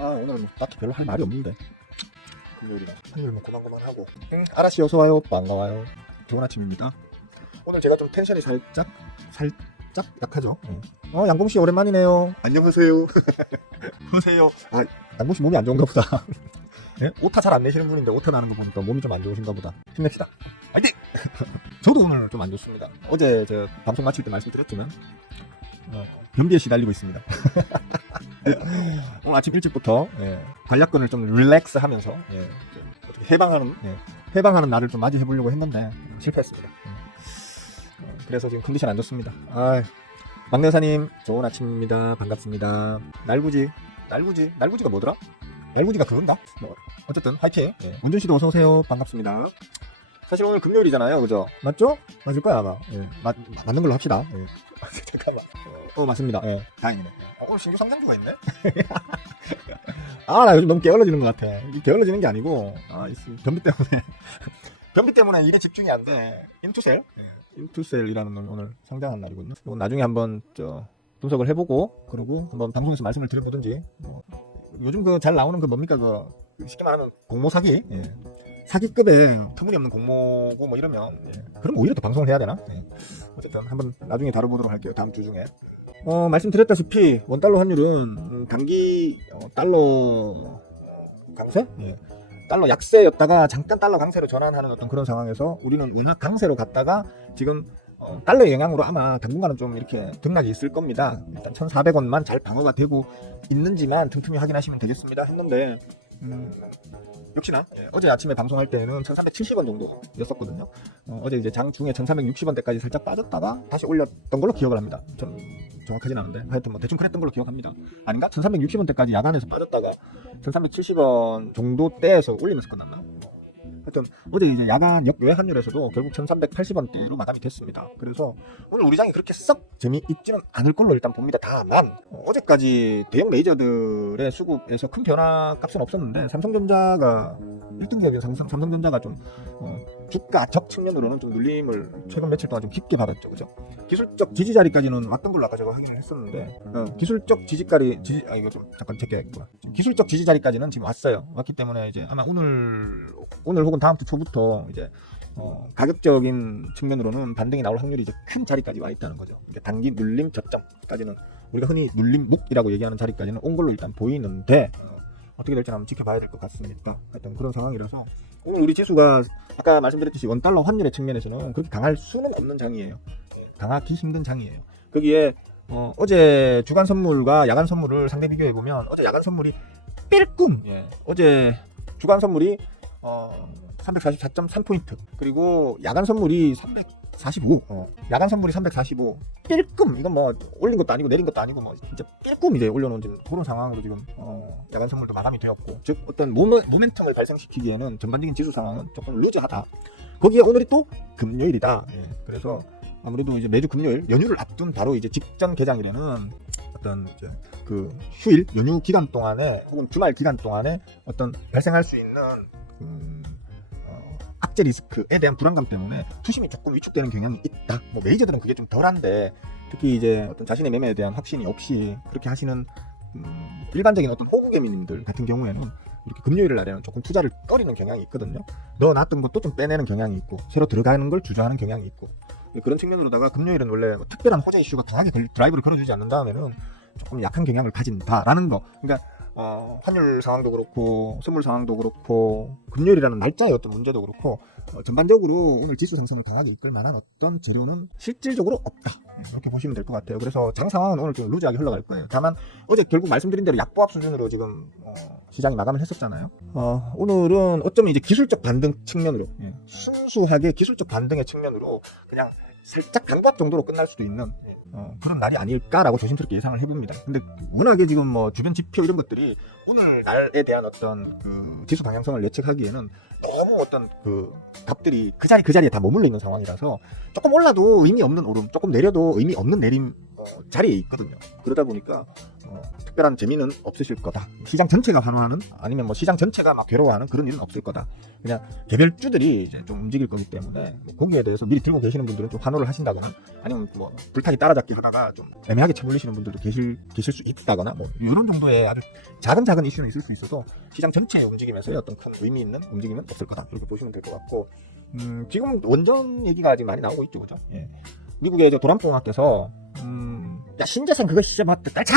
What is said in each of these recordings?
오늘 뭐 딱히 별로 할 말이 없는데 금요일이라 화요일 뭐 고만고만하고. 아라씨 어서와요. 반가워요. 좋은 아침입니다. 오늘 제가 좀 텐션이 살짝 약하죠. 양봉씨 오랜만이네요. 안녕하세요. 보세요. 양봉씨 몸이 안 좋은가 보다. 네? 오타 잘 안 내시는 분인데 오타 나는 거 보니까 몸이 좀 안 좋으신가 보다. 힘냅시다. 화이팅! 저도 오늘 좀 안 좋습니다. 어제 저 방송 마칠 때 말씀드렸지만 변비에 시달리고 있습니다. 오늘 아침 일찍부터 관략근을 좀 릴렉스 하면서 어떻게 해방하는 날을 좀 맞이해 보려고 했는데 실패했습니다. 그래서 지금 컨디션 안 좋습니다. 막 여사님 좋은 아침입니다. 반갑습니다. 날구지가 뭐더라? 날구지가 그건가? 어쨌든 화이팅. 원준씨도 어서오세요. 반갑습니다. 사실 오늘 금요일이잖아요, 그죠? 맞죠? 맞을 거야 아마. 맞는 걸로 합시다. 잠깐만. 맞습니다. 다행이네. 오늘 신규 상장주가 있네. 나 요즘 너무 게을러지는 것 같아. 이게 게을러지는 게 아니고 변비 때문에 일에 집중이 안 돼. 인투셀이라는 걸 오늘 상장한 날이거든요. 나중에 한번 분석을 해보고 그러고 한번 방송에서 말씀을 드려보든지. 요즘 그 잘 나오는 그 뭡니까 쉽게 말하면 공모 사기. 사기급의 터무니없는 공모고 뭐 이러면 그럼 오히려 더 방송을 해야 되나? 어쨌든 한번 나중에 다뤄보도록 할게요. 다음 주 중에. 말씀드렸다시피 원달러 환율은 단기 달러 강세? 달러 약세였다가 잠깐 달러 강세로 전환하는 어떤 그런 상황에서 우리는 원화 강세로 갔다가 지금 달러의 영향으로 아마 당분간은 좀 이렇게 등락이 있을 겁니다. 일단 1,400원만 잘 방어가 되고 있는지만 틈틈이 확인하시면 되겠습니다 했는데 역시나 어제 아침에 방송할 때는 1,370원 정도였었거든요. 어제 이제 장중에 1,360원대까지 살짝 빠졌다가 다시 올렸던 걸로 기억을 합니다. 전 정확하진 않은데 하여튼 뭐 대충 그랬던 걸로 기억합니다. 아닌가? 1,360원대까지 야간에서 빠졌다가 1,370원 정도대에서 올리면서 끝났나? 하여튼 어제 이제 야간 역외 환율에서도 결국 1,380원대로 마감이 됐습니다. 그래서 오늘 우리 장이 그렇게 썩 재미있지는 않을 걸로 일단 봅니다. 다만 어제까지 대형 메이저들의 수급에서 큰 변화 값은 없었는데 삼성전자가 1등기업인 삼성전자가 좀 주가적 측면으로는 좀 눌림을 최근 며칠 동안 좀 깊게 받았죠. 그죠? 기술적 지지 자리까지는 왔던 걸로 아까 제가 확인을 했었는데 기술적 이거 좀 잠깐 체크해야겠구나. 기술적 지지 자리까지는 지금 왔기 때문에 이제 아마 오늘 혹은 다음 주 초부터 이제 가격적인 측면으로는 반등이 나올 확률이 이제 큰 자리까지 와 있다는 거죠. 단기 눌림 저점까지는 우리가 흔히 눌림묵이라고 얘기하는 자리까지는 온 걸로 일단 보이는데 어떻게 될지 한번 지켜봐야 될 것 같습니다. 하여튼 그런 상황이라서 오늘 우리 지수가 아까 말씀드렸듯이 원달러 환율의 측면에서는 그렇게 강할 수는 없는 장이에요. 강하기 힘든 장이에요. 거기에 어제 주간 선물과 야간 선물을 상대 비교해 보면 어제 야간 선물이 삘꿈 어제 주간 선물이 344.3포인트 그리고 야간 선물이 345 야간 선물이 345 삘끔 이건 뭐 올린 것도 아니고 내린 것도 아니고 뭐 진짜 삘끔 이제 올려놓은 그런 상황으로 지금 야간 선물도 마감이 되었고 즉 어떤 모멘텀을 발생시키기에는 전반적인 지수 상황은 조금 루즈하다. 거기에 오늘이 또 금요일이다. 그래서 아무래도 이제 매주 금요일 연휴를 앞둔 바로 이제 직전 개장일에는 어떤 이제 그 휴일 연휴 기간 동안에 혹은 주말 기간 동안에 어떤 발생할 수 있는 악재 리스크에 대한 불안감 때문에 투심이 조금 위축되는 경향이 있다. 뭐 메이저들은 그게 좀 덜한데 특히 이제 어떤 자신의 매매에 대한 확신이 없이 그렇게 하시는 일반적인 어떤 호구개미님들 같은 경우에는 이렇게 금요일 날에는 조금 투자를 꺼리는 경향이 있거든요. 넣어놨던 것도 좀 빼내는 경향이 있고 새로 들어가는 걸 주저하는 경향이 있고 그런 측면으로다가 금요일은 원래 뭐 특별한 호재 이슈가 강하게 드라이브를 걸어주지 않는 다음에는 조금 약한 경향을 가진다라는 거. 그러니까 환율 상황도 그렇고 선물 상황도 그렇고 금요일이라는 날짜의 어떤 문제도 그렇고 전반적으로 오늘 지수 상승을 강하게 이끌 만한 어떤 재료는 실질적으로 없다. 이렇게 보시면 될 것 같아요. 그래서 정 상황은 오늘 좀 루즈하게 흘러갈 거예요. 다만 어제 결국 말씀드린 대로 약보합 수준으로 지금 시장이 마감을 했었잖아요. 오늘은 어쩌면 이제 기술적 반등 측면으로 순수하게 기술적 반등의 측면으로 그냥 살짝 강보합 정도로 끝날 수도 있는 그런 날이 아닐까라고 조심스럽게 예상을 해봅니다. 근데 워낙에 지금 뭐 주변 지표 이런 것들이 오늘 날에 대한 어떤 그 지수 방향성을 예측하기에는 너무 어떤 그 값들이 그 자리에 다 머물러 있는 상황이라서 조금 올라도 의미 없는 오름, 조금 내려도 의미 없는 내림 자리에 있거든요. 그러다 보니까 특별한 재미는 없으실 거다. 시장 전체가 환호하는, 아니면 뭐 시장 전체가 막 괴로워하는 그런 일은 없을 거다. 그냥 개별주들이 이제 좀 움직일 거기 때문에 거기에 대해서 미리 들고 계시는 분들은 좀 환호를 하신다거나, 아니면 뭐 불타기 따라잡기 하다가 좀 애매하게 쳐물리시는 분들도 계실 수 있다거나, 뭐 이런 정도의 아주 작은 이슈는 있을 수 있어서 시장 전체의 움직임에서의 어떤 큰 의미 있는 움직임은 없을 거다, 이렇게 보시면 될 것 같고, 지금 원전 얘기가 아직 많이 나오고 있죠, 그죠? 예. 미국의 도란봉학께서 야, 신재생 그거 씨뭐 딸차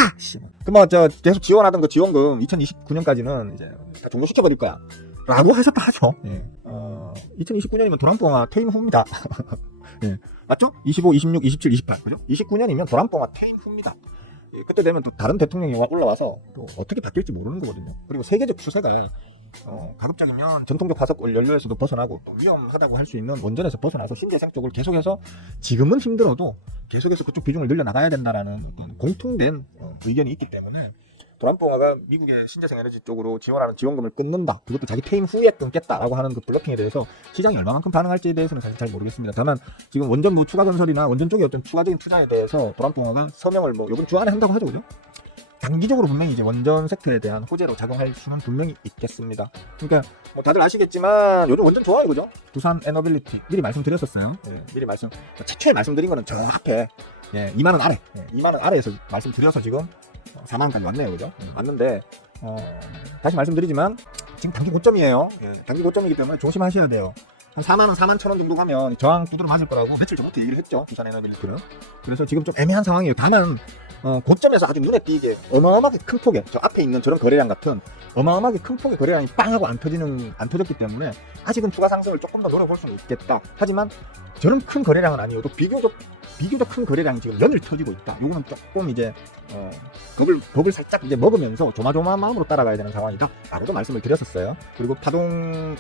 그뭐 저 계속 지원하던 그 지원금 2029년까지는 이제 다 종료시켜 버릴 거야 라고 하셨다 하죠. 예. 2029년이면 도란봉화 퇴임 후입니다. 예. 맞죠? 25, 26, 27, 28 그죠? 29년이면 도란봉화 퇴임 후입니다. 예, 그때 되면 또 다른 대통령이 올라와서 또 어떻게 바뀔지 모르는 거거든요. 그리고 세계적 추세가 가급적이면 전통적 화석 연료에서도 벗어나고 또 위험하다고 할 수 있는 원전에서 벗어나서 신재생 쪽을 계속해서, 지금은 힘들어도 계속해서 그쪽 비중을 늘려나가야 된다라는 어떤 공통된 의견이 있기 때문에 도란봉화가 미국의 신재생 에너지 쪽으로 지원하는 지원금을 끊는다, 그것도 자기 퇴임 후에 끊겠다라고 하는 그 블러핑에 대해서 시장이 얼마만큼 반응할지에 대해서는 사실 잘 모르겠습니다. 다만 지금 원전부 추가 건설이나 원전 쪽의 어떤 추가적인 투자에 대해서 도란봉화가 서명을 뭐 요번 주 안에 한다고 하죠, 그죠? 단기적으로 분명히 이제 원전 섹터에 대한 호재로 작용할 수는 분명히 있겠습니다. 그러니까 뭐 다들 아시겠지만 요즘 원전 좋아요, 그죠? 두산 에너빌리티 미리 말씀드렸었어요. 예, 미리 최초에 말씀드린 거는 저 앞에 2만 원 아래, 2만 원 아래에서 말씀드려서 지금 4만 원까지 왔네요, 그죠? 왔는데 다시 말씀드리지만 지금 단기 고점이에요. 예, 단기 고점이기 때문에 조심하셔야 돼요. 한 4만 원, 4만 1천 원 정도 가면 저항 두드러 맞을 거라고 며칠 전부터 얘기를 했죠, 두산 에너빌리티는. 그래서 지금 좀 애매한 상황이에요. 다만 고점에서 아주 눈에 띄게 어마어마하게 큰 폭의, 저 앞에 있는 저런 거래량 같은 어마어마하게 큰 폭의 거래량이 빵 하고 안 터졌기 때문에 아직은 추가 상승을 조금 더 노려볼 수는 있겠다. 하지만 저런 큰 거래량은 아니어도 비교적 큰 거래량이 지금 연일 터지고 있다. 요거는 조금 이제 겁을 살짝 이제 먹으면서 조마조마한 마음으로 따라가야 되는 상황이다 라고도 말씀을 드렸었어요. 그리고 파동의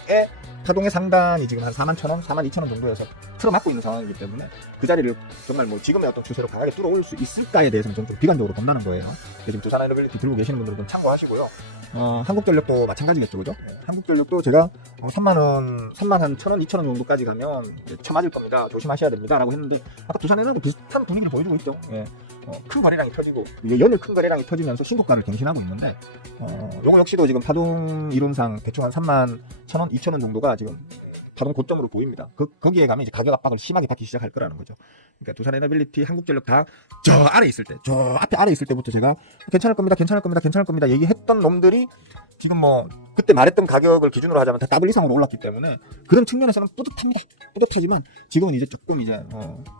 상단이 지금 한 4만 1천 원, 4만 2천 원 정도에서 틀어막고 있는 상황이기 때문에 그 자리를 정말 뭐 지금의 어떤 추세로 강하게 뚫어올 수 있을까에 대해서는 저는 좀 비관적으로 본다는 거예요. 지금 두산 에너빌리티 들고 계시는 분들은 좀 참고하시고요. 한국전력도 마찬가지겠죠, 그죠? 한국전력도 제가 3만 한 1천 원, 2천 원 정도까지 가면 쳐맞을 겁니다, 조심하셔야 됩니다 라고 했는데, 아까 두산에는 비슷한 분위기를 보여주고 있죠. 예. 큰 거래량이 터지고 연일 큰 거래량이 터지면서 신고가를 갱신하고 있는데, 요거 역시도 지금 파동 이론상 대충 한 3만 1천 원, 2천 원 정도가 지금 파동 고점으로 보입니다. 거기에 가면 이제 가격 압박을 심하게 받기 시작할 거라는 거죠. 그러니까 두산 에너빌리티, 한국전력 다 저 아래 있을 때, 저 앞에 아래 있을 때부터 제가 괜찮을 겁니다 얘기했던 놈들이 지금 뭐 그때 말했던 가격을 기준으로 하자면 다 더블 이상으로 올랐기 때문에 그런 측면에서는 뿌듯하지만 지금은 이제 조금 이제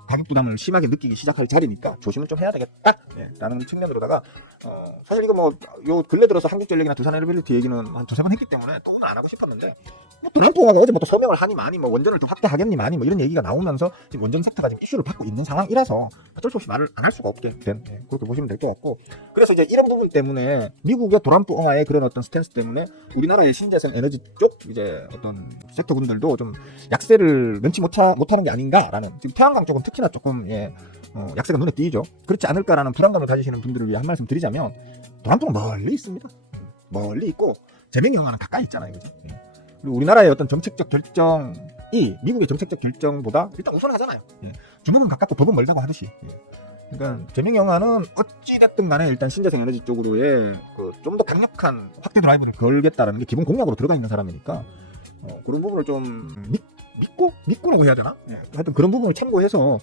가격 부담을 심하게 느끼기 시작할 자리니까 조심은 좀 해야 되겠다, 라는 측면으로다가 사실 이거 뭐 요 근래 들어서 한국전력이나 두산 에너빌리티 얘기는 한 두세 번 했기 때문에 또 오늘 안 하고 싶었는데, 뭐 도란봉화가 어제 뭐 또 서명을 하니 많이 뭐 원전을 더 확대하겠니 많이 뭐 이런 얘기가 나오면서 지금 원전 섹터가 지금 이슈를 받고 있는 상황이라서 어쩔 수 없이 말을 안 할 수가 없게 된, 그렇게 보시면 될 것 같고, 그래서 이제 이런 부분 때문에 미국의 도란봉화의 그런 어떤 스탠스 때문에 우리나라의 신재생 에너지 쪽 이제 어떤 섹터 분들도 좀 약세를 면치 못하는 게 아닌가라는, 지금 태양광 쪽은 특히나 조금 약세가 눈에 띄죠. 그렇지 않을까라는 불안감을 가지시는 분들을 위해 한 말씀 드리자면, 도란봉은 멀리 있습니다. 멀리 있고 재명영화는 가까이 있잖아요, 그죠? 그리고 우리나라의 어떤 정책적 결정이 미국의 정책적 결정보다 일단 우선하잖아요. 주먹은 가깝고 법은 멀다고 하듯이. 그러니까 재명영화는 어찌됐든 간에 일단 신재생 에너지 쪽으로의 좀 더 강력한 확대 드라이브를 걸겠다라는 게 기본 공약으로 들어가 있는 사람이니까 그런 부분을 좀 믿고라고 해야 되나? 하여튼 그런 부분을 참고해서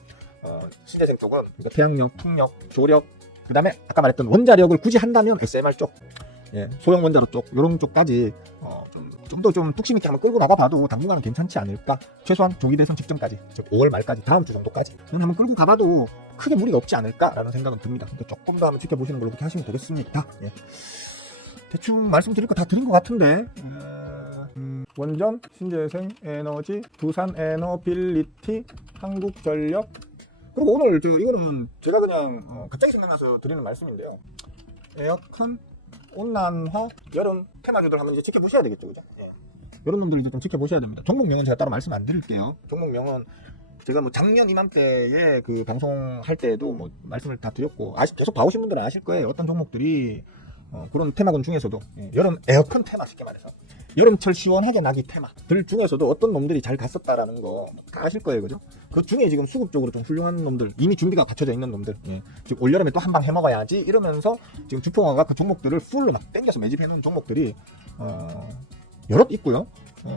신재생 쪽은, 그러니까 태양력, 풍력, 조력, 그 다음에 아까 말했던 원자력을 굳이 한다면 SMR 쪽, 소형 원자로 쪽, 요런 쪽까지 좀 더 좀 뚝심 있게 한번 끌고 나가봐도 당분간은 괜찮지 않을까? 최소한 조기 대선 직전까지, 즉 5월 말까지, 다음 주 정도까지 한번 끌고 가봐도 크게 무리가 없지 않을까라는 생각은 듭니다. 근데 조금 더 한번 지켜보시는 걸로 그렇게 하시면 되겠습니다. 대충 말씀드릴 거 다 드린 것 같은데, 원전, 신재생 에너지, 두산 에너빌리티, 한국전력, 그리고 오늘 이거는 제가 그냥 갑자기 생각나서 드리는 말씀인데요. 에어컨, 온난화, 여름 테마주들 한번 이제 지켜보셔야 되겠죠, 그죠? 이런 놈들도 좀 지켜보셔야 됩니다. 종목명은 제가 따로 말씀 안 드릴게요. 종목명은 제가 뭐 작년 이맘때에 그 방송할 때도 뭐 말씀을 다 드렸고, 계속 봐오신 분들은 아실 거예요. 어떤 종목들이 그런 테마군 중에서도 여름 에어컨 테마, 쉽게 말해서 여름철 시원하게 나기 테마들 중에서도 어떤 놈들이 잘 갔었다라는 거 다 아실 거예요, 그죠? 그 중에 지금 수급적으로 좀 훌륭한 놈들, 이미 준비가 갖춰져 있는 놈들, 지금 올여름에 또 한 방 해먹어야지 이러면서 지금 주평화가 그 종목들을 풀로 막 땡겨서 매집해놓은 종목들이 여럿 있고요.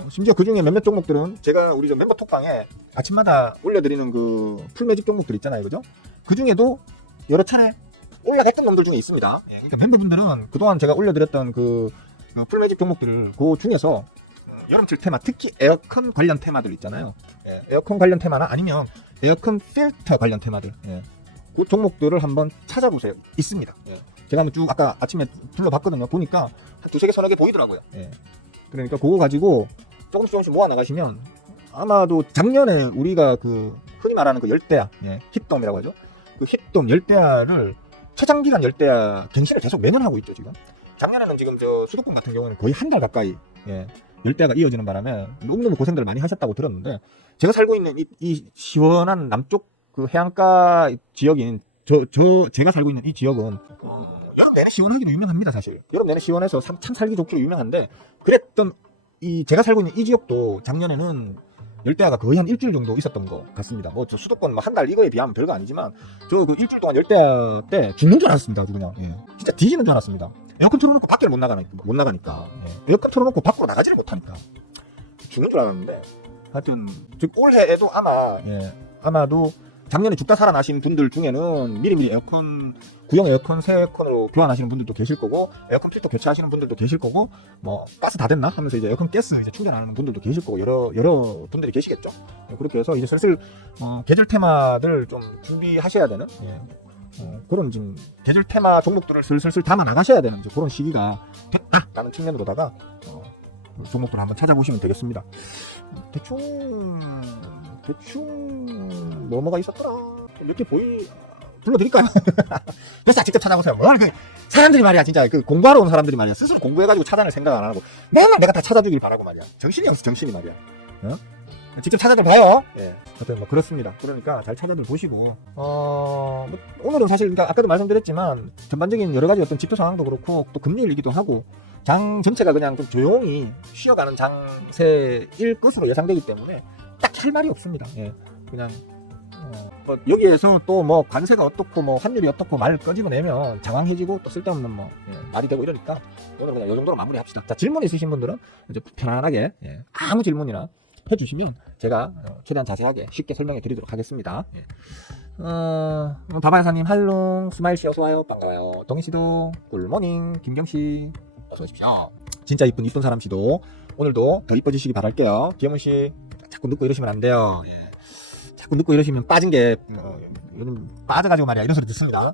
심지어 그 중에 몇몇 종목들은 제가 우리 저 멤버 톡방에 아침마다 올려드리는 그 풀매집 종목들 있잖아요, 그죠? 그 중에도 여러 차례 올라갔던 놈들 중에 있습니다. 그러니까 멤버분들은 그동안 제가 올려드렸던 그 풀매집 종목들을 그 중에서 여름철 테마, 특히 에어컨 관련 테마들 있잖아요. 에어컨 관련 테마나 아니면 에어컨 필터 관련 테마들, 그 종목들을 한번 찾아보세요. 있습니다. 제가 한번 쭉 아까 아침에 둘러봤거든요. 보니까 한 두세 개, 서너 개 보이더라고요. 그러니까 그거 가지고 조금씩 모아 나가시면 아마도 작년에 우리가 그 흔히 말하는 그 열대야, 힙돔이라고 하죠. 그 힙돔 열대야를 최장기간 열대야 갱신을 계속 매년 하고 있죠, 지금. 작년에는 지금 저 수도권 같은 경우는 거의 한 달 가까이 열대야가 이어지는 바람에 너무너무 고생들을 많이 하셨다고 들었는데, 제가 살고 있는 이 시원한 남쪽 그 해안가 지역인 제가 살고 있는 이 지역은 여름 내내 시원하기로 유명합니다, 사실. 여름 내내 시원해서 참 살기 좋기로 유명한데, 그랬던 제가 살고 있는 이 지역도 작년에는 열대야가 거의 한 일주일 정도 있었던 것 같습니다. 뭐 저 수도권 뭐 한 달 이거에 비하면 별거 아니지만 저 그 일주일 동안 열대야 때 죽는 줄 알았습니다, 아주 그냥. 진짜 뒤지는 줄 알았습니다. 에어컨 틀어놓고 밖에 못 나가니까. 에어컨 틀어놓고 밖으로 나가지를 못하니까 죽는 줄 알았는데, 하여튼 즉 올해에도 아마도 작년에 죽다 살아나신 분들 중에는 미리미리 에어컨, 구형 에어컨 새 에어컨으로 교환하시는 분들도 계실 거고, 에어컨 필터 교체하시는 분들도 계실 거고, 뭐 가스 다 됐나 하면서 이제 에어컨 가스 이제 충전하는 분들도 계실 거고, 여러 분들이 계시겠죠. 그렇게 해서 이제 슬슬 계절 테마들 좀 준비하셔야 되는 그런 지금 계절 테마 종목들을 슬슬 담아 나가셔야 되는 그런 시기가 됐다라는 측면으로다가 종목들을 한번 찾아보시면 되겠습니다. 대충 뭐가 있었더라. 이렇게 불러드릴까요? 그래서 직접 찾아보세요. 사람들이 말이야, 진짜 그 공부하러 온 사람들이 말이야, 스스로 공부해가지고 찾아낼 생각 안 하고 맨날 내가 다 찾아주길 바라고 말이야. 정신이 없어, 정신이 말이야. 직접 찾아들 봐요. 하여튼 뭐 그렇습니다. 그러니까 잘 찾아들 보시고, 뭐 오늘은 사실 그러니까 아까도 말씀드렸지만 전반적인 여러 가지 어떤 지표 상황도 그렇고 또 금리일기도 하고 장 전체가 그냥 좀 조용히 쉬어가는 장세일 것으로 예상되기 때문에 딱 할 말이 없습니다. 그냥 뭐 여기에서 또 뭐 관세가 어떻고 뭐 환율이 어떻고 말 꺼집어내면 장황해지고 또 쓸데없는 말이 되고 이러니까 오늘 그냥 이 정도로 마무리합시다. 자, 질문 있으신 분들은 이제 편안하게 아무 질문이나 해주시면 제가 최대한 자세하게 쉽게 설명해 드리도록 하겠습니다. 바바야사님 할롱, 스마일씨 어서와요. 반가워요. 동희씨도 굿모닝. 김경씨 어서오십시오. 진짜 이쁜 사람씨도 오늘도 더 이뻐지시기 바랄게요. 기영훈씨 자꾸 눕고 이러시면 안 돼요. 자꾸 눕고 이러시면 빠진 게 요즘 빠져가지고 말이야, 이런 소리 듣습니다.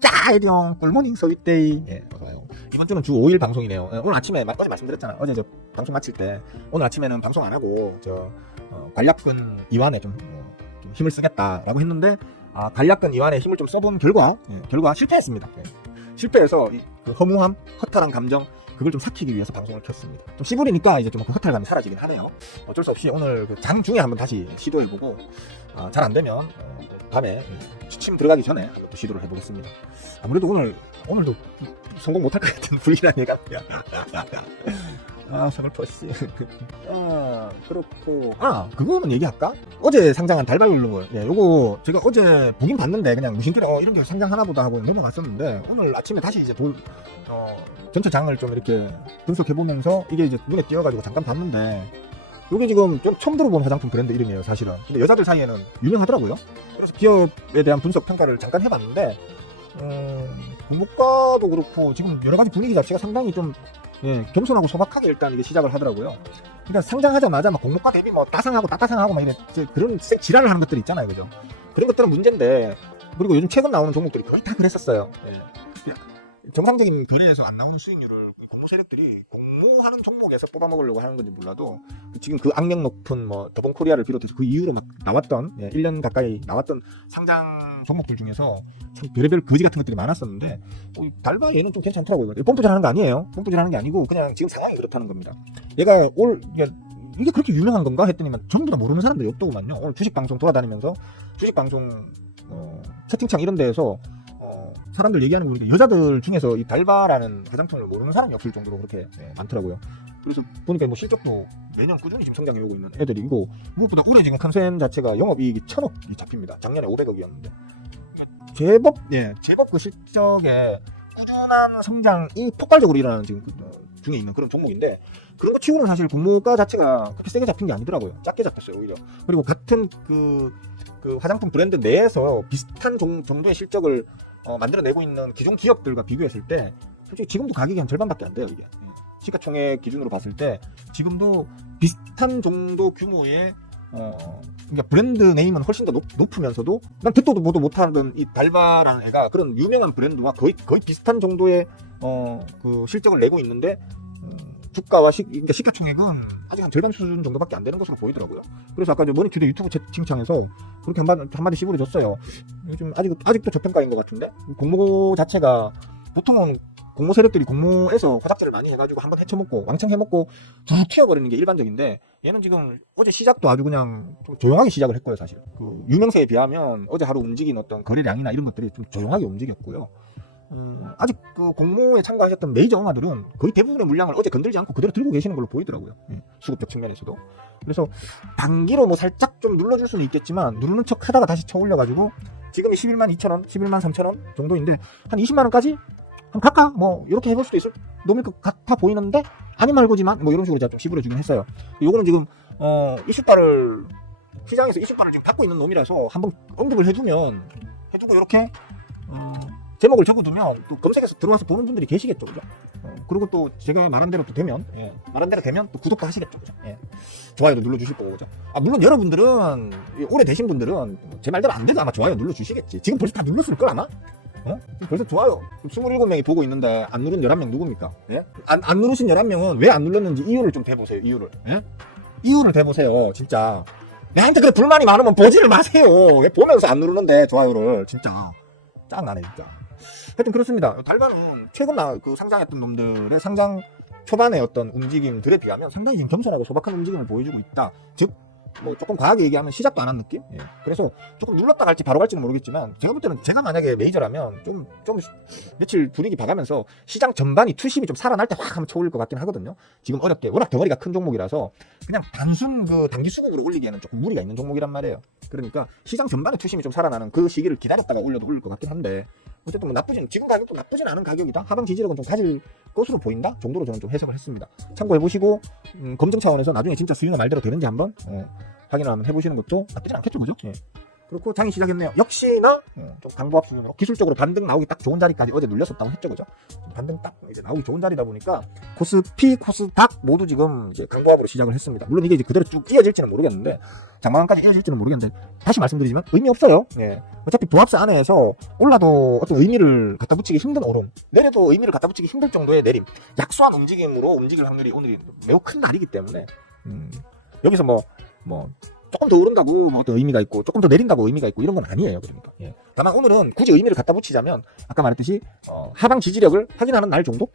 짜이룡 꿀모닝 서윗데이. 어서와요. 이번 주는 주 5일 방송이네요. 오늘 아침에 어제 말씀드렸잖아. 어제 저 방송 마칠 때 오늘 아침에는 방송 안 하고 저 관략근 이완에 좀 힘을 쓰겠다라고 했는데, 관략근 이완에 힘을 좀 써본 결과 실패했습니다. 실패해서 그 허무함, 허탈한 감정, 그걸 좀 삭히기 위해서 방송을 켰습니다. 좀 시부리니까 이제 좀 그 허탈감이 사라지긴 하네요. 어쩔 수 없이 오늘 그 장 중에 한번 다시 시도해보고, 잘 안 되면 밤에 취침 들어가기 전에 한번 또 시도를 해보겠습니다. 아무래도 오늘도 성공 못할 것 같은 불길한 예감이야. 성을퍼 씨. 그렇고 그거는 얘기할까? 어제 상장한 달걀룰루, 요거 제가 어제 보긴 봤는데 그냥 무심결에 이런 게 상장하나 보다 하고 넘어갔었는데, 오늘 아침에 다시 이제 전체 장을 좀 이렇게 분석해보면서 이게 이제 눈에 띄어가지고 잠깐 봤는데, 이게 지금 좀 처음 들어본 화장품 브랜드 이름이에요, 사실은. 근데 여자들 사이에는 유명하더라고요. 그래서 기업에 대한 분석 평가를 잠깐 해봤는데, 공모가도 그렇고 지금 여러 가지 분위기 자체가 상당히 좀 겸손하고 소박하게 일단 이게 시작을 하더라고요. 그러니까 상장하자마자 막 공모가 대비 뭐 따상하고 따따상하고 막 이런 그런 지랄을 하는 것들이 있잖아요, 그죠? 그런 것들은 문제인데, 그리고 요즘 최근 나오는 종목들이 거의 다 그랬었어요. 정상적인 거래에서 안 나오는 수익률을 공모 세력들이 공모하는 종목에서 뽑아먹으려고 하는 건지 몰라도, 지금 그 악명 높은 뭐 더본코리아를 비롯해서 그 이후로 막 나왔던 1년 가까이 나왔던 상장 종목들 중에서 참 별의별 거지 같은 것들이 많았었는데, 달바 얘는 좀 괜찮더라고요. pom프질하는 거 아니에요. pom프질하는 게 아니고 그냥 지금 상황이 그렇다는 겁니다. 얘가 이게 그렇게 유명한 건가 했더니만 전부 다 모르는 사람들이 없더구만요. 오늘 주식 방송 돌아다니면서 주식 방송 채팅창 이런 데에서 사람들 얘기하는 거 보니까 여자들 중에서 이 달바라는 화장품을 모르는 사람이 없을 정도로 그렇게 많더라고요. 그래서 보니까 뭐 실적도 매년 꾸준히 지금 성장해 오고 있는 애들이고, 무엇보다 올해 지금 컨센 자체가 영업이익이 1,000억이 잡힙니다. 작년에 500억이었는데 제법 그 실적에 꾸준한 성장이 폭발적으로 일어나는 지금 중에 있는 그런 종목인데, 그런 거 치고는 사실 공모가 자체가 그렇게 세게 잡힌 게 아니더라고요. 작게 잡혔어요 오히려. 그리고 같은 그 화장품 브랜드 내에서 비슷한 정도의 실적을 만들어내고 있는 기존 기업들과 비교했을 때 솔직히 지금도 가격이 한 절반밖에 안 돼요. 이게 시가총액 기준으로 봤을 때 지금도 비슷한 정도 규모의 그러니까 브랜드 네임은 훨씬 더 높으면서도 난 듣도 보도 못하던 이 달바라는 애가 그런 유명한 브랜드와 거의 비슷한 정도의 그 실적을 내고 있는데 주가와 그러니까 시가총액은 아직 한 절반 수준 정도밖에 안 되는 것으로 보이더라고요. 그래서 아까 머니투데 유튜브 채팅창에서 그렇게 한마디 씹어줬어요. 요즘 아직도 저평가인 것 같은데, 공모 자체가 보통은 공모 세력들이 공모에서 호작제를 많이 해가지고 한번 헤쳐먹고 왕창 해먹고 쭉 튀어버리는 게 일반적인데, 얘는 지금 어제 시작도 아주 그냥 좀 조용하게 시작을 했고요. 사실 그 유명세에 비하면 어제 하루 움직인 어떤 거래량이나 이런 것들이 좀 조용하게 움직였고요. 아직 그 공모에 참가하셨던 메이저 영화들은 거의 대부분의 물량을 어제 건들지 않고 그대로 들고 계시는 걸로 보이더라고요. 수급적 측면에서도. 그래서 단기로 뭐 살짝 좀 눌러줄 수는 있겠지만 누르는 척 하다가 다시 쳐 올려가지고 지금이 11만 2천원 11만 3천원 정도인데 한 20만원까지 한번 갈까? 뭐 이렇게 해볼 수도 있을 놈일 것 같아 보이는데, 아니 말고지만 뭐 이런 식으로 제가 좀 씹어주긴 했어요. 요거는 지금 이슈바를 시장에서 이슈바를 지금 받고 있는 놈이라서 한번 언급을 해두고 이렇게 제목을 적어두면 또 검색해서 들어와서 보는 분들이 계시겠죠, 그죠? 그리고 또 제가 말한 대로 또 되면 또 구독도 하시겠죠, 그죠? 좋아요도 눌러주실 거고, 그죠? 물론 여러분들은 오래 되신 분들은 제 말대로 안 돼도 아마 좋아요 눌러주시겠지. 지금 벌써 다 눌렀을 걸 아마? 벌써 좋아요 27명이 보고 있는데 안 누른 11명 누굽니까? 안 누르신 11명은 왜 안 눌렀는지 이유를 좀 대보세요. 이유를 대보세요. 진짜 내한테 그래 불만이 많으면 보지를 마세요. 왜 보면서 안 누르는데 좋아요를. 진짜 짱나네 진짜. 하여튼 그렇습니다. 달바는 최근 상장했던 놈들의 상장 초반의 어떤 움직임들에 비하면 상당히 지금 겸손하고 소박한 움직임을 보여주고 있다. 즉 뭐 조금 과하게 얘기하면 시작도 안 한 느낌? 그래서 조금 눌렀다 갈지 바로 갈지는 모르겠지만, 제가 볼 때는 제가 만약에 메이저라면 좀 며칠 분위기 봐가면서 시장 전반이 투심이 좀 살아날 때 확 한번 쳐올릴 것 같긴 하거든요. 지금 어렵게 워낙 덩어리가 큰 종목이라서 그냥 단순 그 단기 수급으로 올리기에는 조금 무리가 있는 종목이란 말이에요. 그러니까 시장 전반의 투심이 좀 살아나는 그 시기를 기다렸다가 올려도 올릴 것 같긴 한데, 어쨌든 뭐 지금 가격도 나쁘진 않은 가격이다. 하방 지지력은 좀 가질 것으로 보인다 정도로 저는 좀 해석을 했습니다. 참고해보시고 검증 차원에서 나중에 진짜 수익은 말대로 되는지 한번 확인을 한번 해보시는 것도 나쁘진 않겠죠, 그죠? 그렇고 장이 시작했네요. 역시나 좀 강보합 수준으로 기술적으로 반등 나오기 딱 좋은 자리까지 어제 눌렸었다고 했죠, 그죠? 반등 딱 이제 나오기 좋은 자리다 보니까 코스피, 코스닥 모두 지금 이제 강보합으로 시작을 했습니다. 물론 이게 이제 그대로 쭉 이어질지는 모르겠는데, 장마감까지 이어질지는 모르겠는데, 다시 말씀드리지만 의미 없어요. 어차피 보합세 안에서 올라도 어떤 의미를 갖다 붙이기 힘든 오름, 내려도 의미를 갖다 붙이기 힘들 정도의 내림, 약소한 움직임으로 움직일 확률이 오늘이 매우 큰 날이기 때문에 여기서 뭐 조금 더 오른다고 뭐 어떤 의미가 있고 조금 더 내린다고 의미가 있고 이런 건 아니에요. 그러니까 다만 오늘은 굳이 의미를 갖다 붙이자면 아까 말했듯이 하방 지지력을 확인하는 날 정도?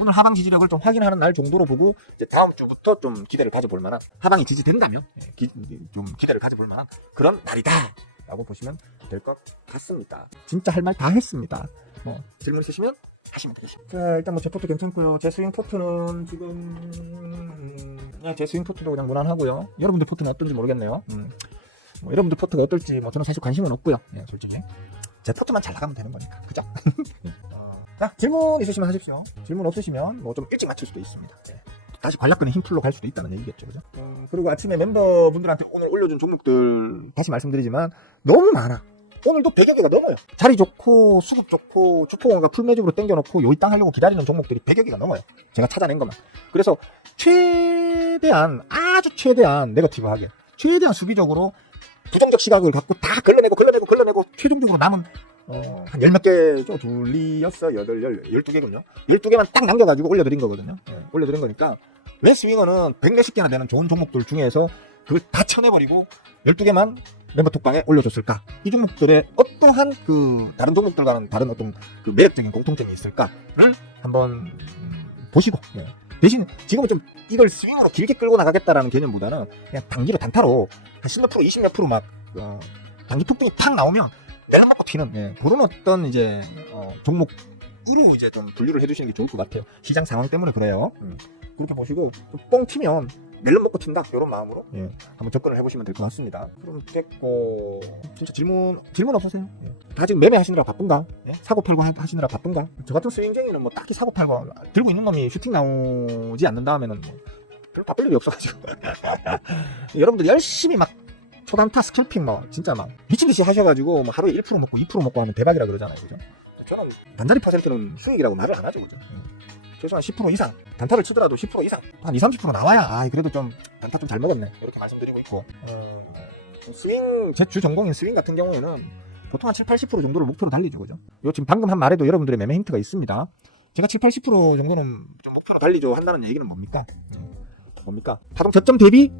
오늘 하방 지지력을 좀 확인하는 날 정도로 보고 이제 다음 주부터 좀 기대를 가져볼 만한, 하방이 지지된다면 좀 기대를 가져볼 만한 그런 날이다 라고 보시면 될 것 같습니다. 진짜 할 말 다 했습니다. 질문 있으시면 하시면 되죠. 자, 일단 뭐 제 포트 괜찮고요. 제 스윙 포트는 지금 제 스윙 포트도 그냥 무난하고요. 여러분들 포트는 어떤지 모르겠네요. 뭐 여러분들 포트가 어떨지 뭐 저는 사실 관심은 없고요. 솔직히 제 포트만 잘 나가면 되는 거니까, 그죠? 자, 질문 있으시면 하십시오. 질문 없으시면 뭐 좀 일찍 마칠 수도 있습니다. 다시 관략근의 힘풀로 갈 수도 있다는 얘기겠죠, 그죠? 그리고 아침에 멤버분들한테 오늘 올려준 종목들 다시 말씀드리지만 너무 많아. 오늘도 100여 개가 넘어요. 자리 좋고 수급 좋고 주포원가 풀매집으로 땡겨놓고 요이 땅 하려고 기다리는 종목들이 100여 개가 넘어요. 제가 찾아낸 것만. 그래서 아주 최대한 네거티브하게, 최대한 수비적으로 부정적 시각을 갖고 다 걸러내고 최종적으로 남은 한 10몇 개죠. 2, 6, 8, 12개군요. 12개만 딱 남겨가지고 올려드린 거거든요. 올려드린 거니까 왜 스윙어는 100몇십 개나 되는 좋은 종목들 중에서 그걸 다 쳐내버리고 12개만 멤버 톡방에 올려줬을까? 이 종목들의 어떠한 다른 종목들과는 다른 어떤 매력적인 공통점이 있을까를 한번 보시고, 대신 지금은 좀 이걸 스윙으로 길게 끌고 나가겠다라는 개념보다는 그냥 단기로 단타로 한 10몇 프로, 20몇 프로 막 단기 톡방이 탁 나오면 내가 먹고 튀는 그런 어떤 이제 종목으로 이제 좀 분류를 해주시는 게 좋을 것 같아요. 시장 상황 때문에 그래요. 그렇게 보시고 뻥 튀면 멜론 먹고 튄다 이런 마음으로 한번 접근을 해보시면 될 것 같습니다. 그럼 됐고 진짜 질문 없으세요? 다 지금 매매 하시느라 바쁜가? 사고 팔고 하시느라 바쁜가? 저 같은 스윙쟁이는 뭐 딱히 사고 팔고 들고 있는 놈이 슈팅 나오지 않는 다음에는 뭐 별로 바쁠 일이 없어가지고 여러분들 열심히 막 초단타 스킬핑 막 진짜 막 미친듯이 하셔가지고 뭐 하루에 1% 먹고 2% 먹고 하면 대박이라 그러잖아요, 그죠? 저는 단자리 퍼센트는 수익이라고 말을 안 하죠, 그죠? 최소한 10% 이상 단타를 치더라도 10% 이상 한 20-30% 나와야 그래도 좀 단타 좀 잘 먹었네 이렇게 말씀드리고 있고 스윙 제 주 전공인 스윙 같은 경우에는 보통 한 7-80% 정도를 목표로 달리죠, 그죠? 요 지금 방금 한 말에도 여러분들의 매매 힌트가 있습니다. 제가 7-80% 정도는 좀 목표로 달리죠 한다는 얘기는 뭡니까? 파동 저점 대비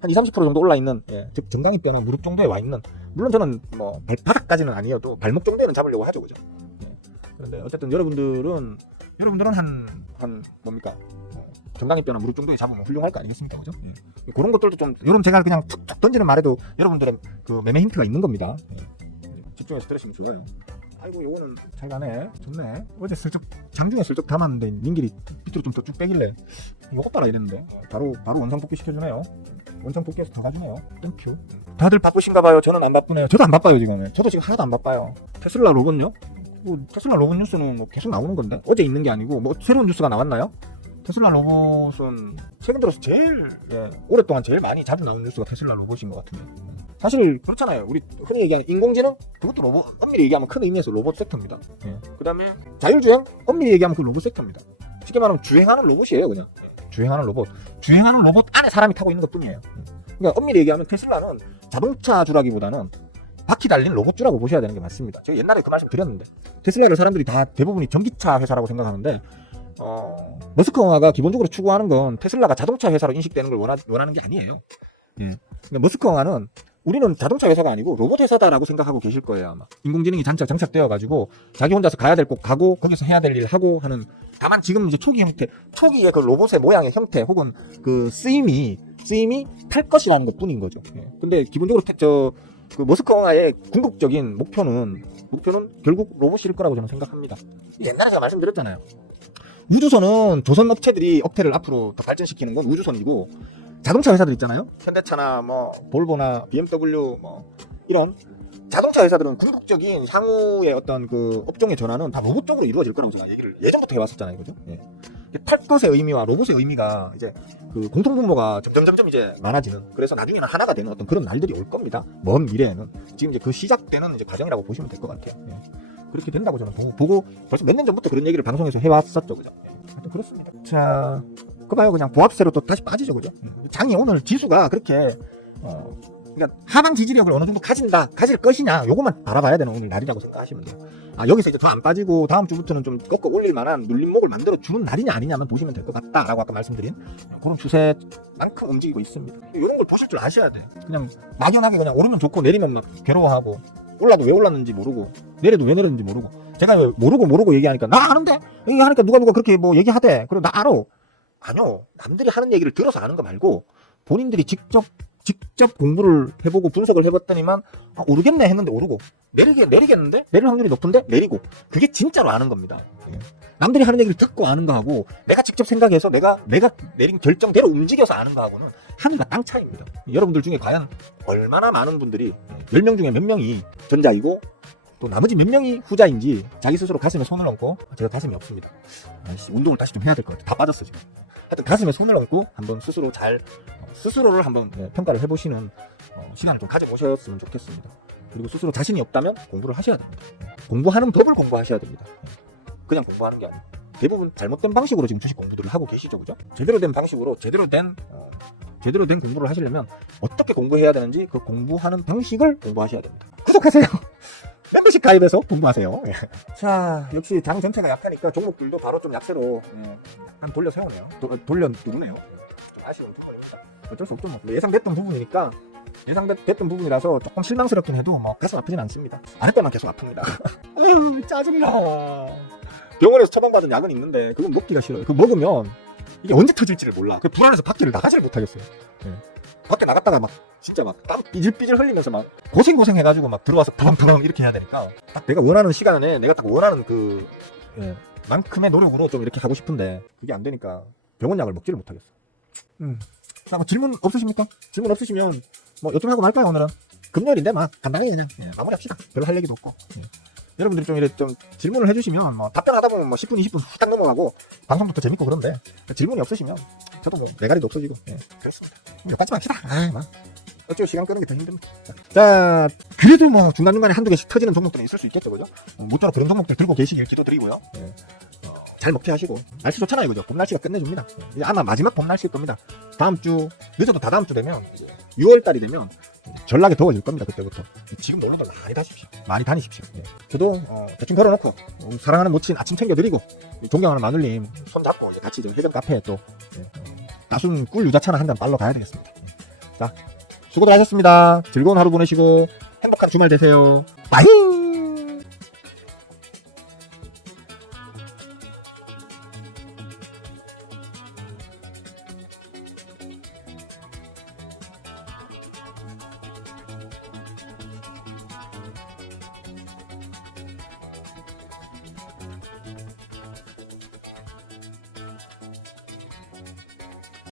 한 20-30% 정도 올라있는 즉 정강이 뼈는 무릎 정도에 와있는, 물론 저는 뭐 바닥까지는 아니어도 발목 정도에는 잡으려고 하죠, 그죠? 그런데 어쨌든 여러분들은 한 뭡니까? 정강이 뼈나 무릎 정도에 잡으면 훌륭할 거 아니겠습니까, 그죠? 그런 것들도 좀 여러분 제가 그냥 툭툭 던지는 말에도 여러분들의 그 매매 힌트가 있는 겁니다. 집중해서 들으시면 좋아요. 아이고 요거는 잘 가네, 좋네. 어제 슬쩍 장중에 슬쩍 담았는데 님길이 밑으로 좀 더 쭉 빼길래 요것 봐라 이랬는데 바로 원상 복귀 시켜주네요. 원상 복귀해서 더 가주네요. 땡큐. 다들 바쁘신가 봐요. 저는 안 바쁘네요. 저도 안 바빠요 지금. 저도 지금 하나도 안 바빠요. 테슬라 로봇요? 테슬라 로봇 뉴스는 뭐 계속 나오는 건데 어제 있는 게 아니고 뭐 새로운 뉴스가 나왔나요? 테슬라 로봇은 최근 들어서 제일 오랫동안 제일 많이 자주 나온 뉴스가 테슬라 로봇인 것 같은데, 사실 그렇잖아요. 우리 흔히 얘기하는 인공지능 그것도 로봇, 엄밀히 얘기하면 큰 의미에서 로봇 섹터입니다. 그 다음에 자율주행 엄밀히 얘기하면 그 로봇 섹터입니다. 쉽게 말하면 주행하는 로봇이에요. 그냥 주행하는 로봇 안에 사람이 타고 있는 것 뿐이에요. 그러니까 엄밀히 얘기하면 테슬라는 자동차주라기보다는 바퀴 달린 로봇주라고 보셔야 되는 게 맞습니다. 제가 옛날에 그 말씀 드렸는데 테슬라를 사람들이 다 대부분이 전기차 회사라고 생각하는데 머스크 형아가 기본적으로 추구하는 건 테슬라가 자동차 회사로 인식되는 걸 원하는 게 아니에요. 그러니까 머스크 형아는 우리는 자동차 회사가 아니고 로봇 회사다라고 생각하고 계실 거예요, 아마. 인공지능이 장착되어 가지고 자기 혼자서 가야 될 곳 가고 거기서 해야 될 일 하고 하는, 다만 지금 이제 초기의 그 로봇의 모양의 형태 혹은 그 쓰임이 탈 것이라는 것 뿐인 거죠. 근데 기본적으로 그 머스크 형아의 궁극적인 목표는 결국 로봇일 거라고 저는 생각합니다. 옛날에 제가 말씀드렸잖아요. 우주선은 조선 업체를 앞으로 더 발전시키는 건 우주선이고, 자동차 회사들 있잖아요. 현대차나 뭐 볼보나 BMW 뭐 이런 자동차 회사들은 궁극적인 향후의 어떤 그 업종의 전환은 다 로봇 쪽으로 이루어질 거라고 제가 얘기를 예전부터 해왔었잖아요, 그죠? 탈 것의 의미와 로봇의 의미가 이제 그 공통분모가 점점 이제 많아지는, 그래서 나중에는 하나가 되는 어떤 그런 날들이 올 겁니다. 먼 미래에는. 지금 이제 그 시작되는 이제 과정이라고 보시면 될 것 같아요. 그렇게 된다고 저는 보고 벌써 몇 년 전부터 그런 얘기를 방송에서 해왔었죠, 그죠? 그렇습니다. 자, 그 봐요. 그냥 보합세로 또 다시 빠지죠, 그죠? 장이 오늘 지수가 그렇게 그러니까 하방 지지력을 어느 정도 가질 것이냐, 요것만 바라봐야 되는 오늘 날이라고 생각하시면 돼요. 여기서 이제 더 안 빠지고 다음 주부터는 좀 꺾어 올릴 만한 눌림목을 만들어 주는 날이냐 아니냐만 보시면 될 것 같다라고 아까 말씀드린 그런 추세만큼 움직이고 있습니다. 이런 걸 보실 줄 아셔야 돼. 그냥 막연하게 그냥 오르면 좋고 내리면 막 괴로워하고, 올라도 왜 올랐는지 모르고 내려도 왜 내렸는지 모르고, 제가 왜 모르고 얘기하니까 나 아는데 얘기하니까 누가 그렇게 뭐 얘기하대, 그리고 나 알아. 아니요, 남들이 하는 얘기를 들어서 아는 거 말고 본인들이 직접 공부를 해보고 분석을 해봤더니만 오르겠네 했는데 오르고, 내리겠는데 내릴 확률이 높은데 내리고, 그게 진짜로 아는 겁니다. 남들이 하는 얘기를 듣고 아는 거하고 내가 직접 생각해서 내가 내린 결정대로 움직여서 아는 거하고는 하늘과 땅 차이입니다. 여러분들 중에 과연 얼마나 많은 분들이 10명 중에 몇 명이 전자이고 또 나머지 몇 명이 후자인지 자기 스스로 가슴에 손을 얹고, 제가 가슴이 없습니다. 운동을 다시 좀 해야 될 것 같아요. 다 빠졌어 지금. 하여튼 가슴에 손을 얹고 한번 스스로를 한번 평가를 해보시는 시간을 좀 가져보셨으면 좋겠습니다. 그리고 스스로 자신이 없다면 공부를 하셔야 됩니다. 공부하는 법을 공부하셔야 됩니다. 그냥 공부하는 게 아니고 대부분 잘못된 방식으로 지금 주식 공부들을 하고 계시죠, 그죠? 제대로 된 방식으로 제대로 된 공부를 하시려면 어떻게 공부해야 되는지 그 공부하는 방식을 공부하셔야 됩니다. 구독하세요. 멤버십 가입해서 공부하세요. 자, 역시 장 전체가 약하니까 종목들도 바로 좀 약세로 한 돌려 세우네요. 돌려 누르네요. 좀 아쉬운 부분입니다. 어쩔 수 없죠. 뭐 예상됐던 부분이니까, 예상됐던 부분이라서 조금 실망스럽긴 해도 뭐 가슴 아프진 않습니다. 아랫배만 계속 아픕니다. 아유, 짜증나. 병원에서 처방받은 약은 있는데 그건 먹기가 싫어요. 그거 먹으면 이게 언제 터질지를 몰라. 그 불안해서 밖에를 나가지를 못하겠어요. 밖에 나갔다가 막 진짜 막 땀 삐질삐질 흘리면서 막 고생 해가지고 막 들어와서 부담 이렇게 해야 되니까 딱 내가 원하는 시간에 내가 딱 원하는 그 만큼의 노력으로 좀 이렇게 하고 싶은데 그게 안 되니까 병원 약을 먹지를 못하겠어. 자, 뭐 질문 없으십니까? 질문 없으시면 뭐 요즘 하고 말까요? 오늘은 금요일인데 막 간단하게 그냥 마무리합시다. 별로 할 얘기도 없고. 여러분들이 좀 이렇게 좀 질문을 해주시면 뭐 답변하다 보면 뭐 10분 20분 후딱 넘어가고 방송도 더 재밌고 그런데 질문이 없으시면 저도 뭐 메가리도 없어지고 그렇습니다. 여기까지 합시다. 뭐 어쩌고 시간 끄는 게 더 힘듭니다. 자, 그래도 뭐 중간중간에 한두 개씩 터지는 종목들은 있을 수 있겠죠, 그죠? 모쪼록 그런 종목들 들고 계시길 기도드리고요. 잘 먹튀 하시고 날씨 좋잖아요, 그죠? 봄 날씨가 끝내줍니다. 아마 마지막 봄 날씨일 겁니다. 다음 주 늦어도 다다음 주 되면 6월달이 되면 전락에 더워질 겁니다. 그때부터 지금 놀러들 많이 다니십시오. 저도 대충 걸어놓고 사랑하는 모친 아침 챙겨드리고 존경하는 마눌님 손잡고 이제 같이 해변 카페에 또 따순 꿀 유자차나 한잔 빨러 가야 되겠습니다. 자, 수고들 하셨습니다. 즐거운 하루 보내시고 행복한 주말 되세요. 빠잉.